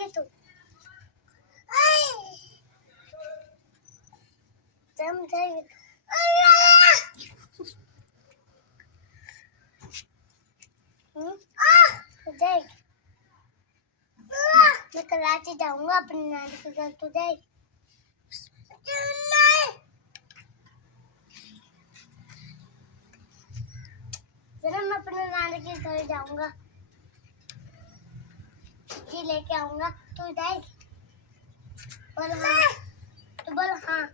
जाएगी तू? जम जाएगी तू जाएगी। मैं कराची जाऊंगा अपनी नानी के घर, तू जाएगी? जरा मैं अपने नानी के घर जाऊंगा, जी लेके आऊंगा, तू जाएगी? बोल हाँ, तू बोल हाँ।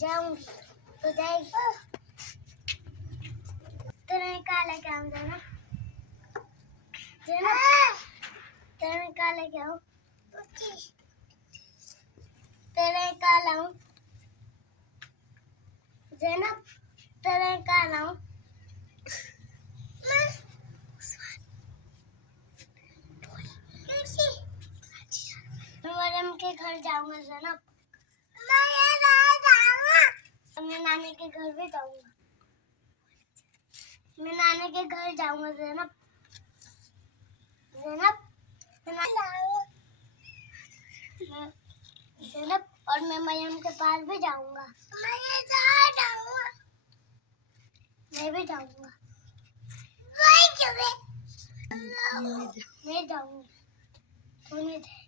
जाऊंगी, तू जाएगी? तेरे कहाँ लेके आऊँ जाना? जाना तेरे कहाँ लेके आऊँ? तेरे कहाँ लाऊं? ज़ैनब तेरे कहाँ लाऊं? मैं मरियम के घर जाऊंगा ज़ैनब। मैं नानी के घर भी जाऊंगा। मैं नानी के घर जाऊंगा ज़ैनब। ज़ैनब ज़ैनब और मैं मरियम के पास भी जाऊंगा। मैं भी जाऊंगा। मैं जाऊंगी, तू नहीं जाएगी।